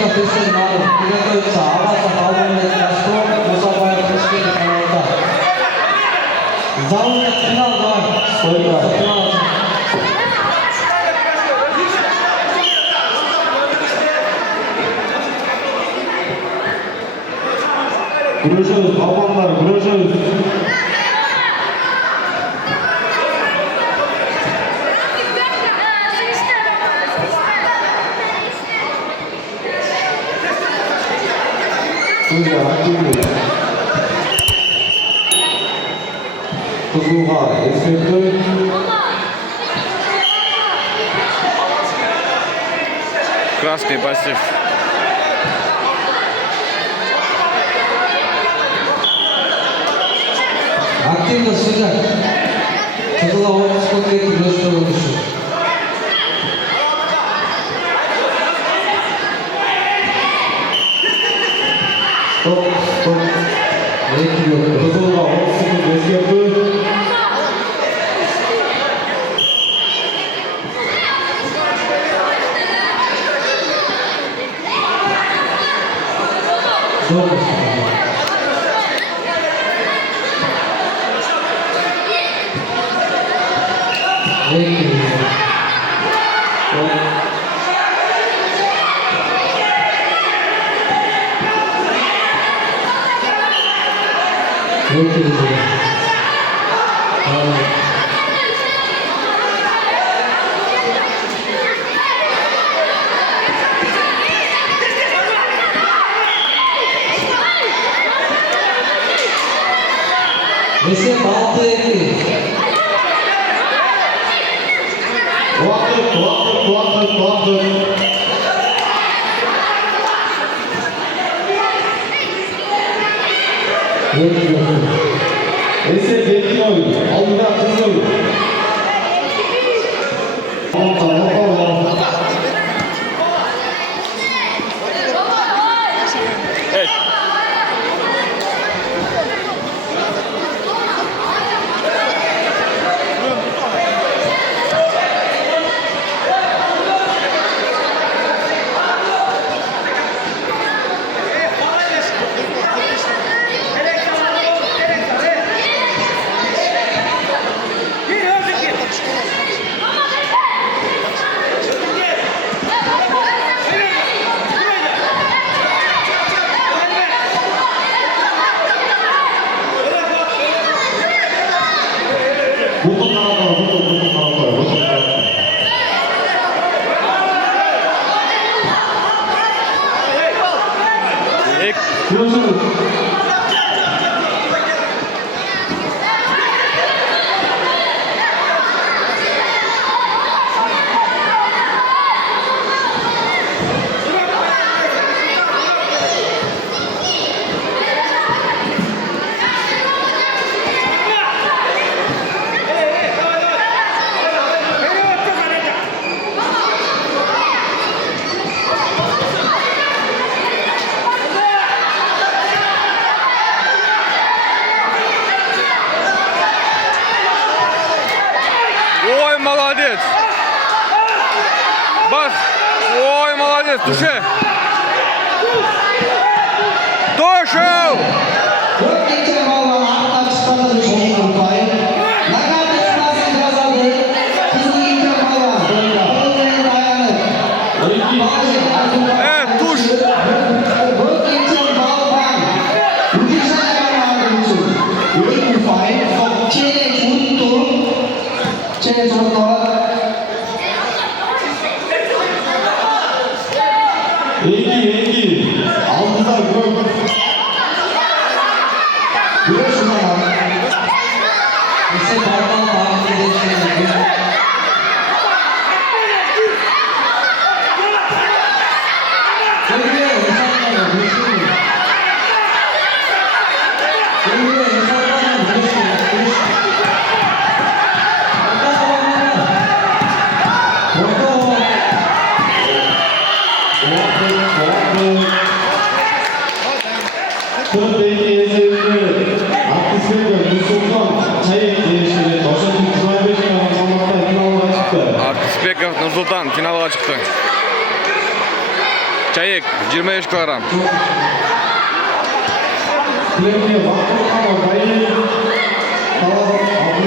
Кыргызстан президенти приготовится Абаса Балбонбек Рашков, Мусабаев Рышкевич каналында. Залында финал давай. Финал. Күрөшөбүз, балбондар, күрөшөбүз. Судья активный. Кызылга эскертүү. Красный пассив. Активно судья. Кызылга 30 метр өстө болушу. Стоп. Кызылга 30 секунд эскертүү. Mesela 6-2. Vakit. Ese bekli oyun. Alında kızıl. Evet. Ой, молодец! Бах! Ой, молодец! Душе! Дошел! Туш! Engi. Altıda gol. Güreşin var. Mesela Barbaros takip edilmiş. Артисбеков Нурсултан финалга чыкты. Çayık 25 kilogram. Kulübüne baktım ama dayı. Tamam.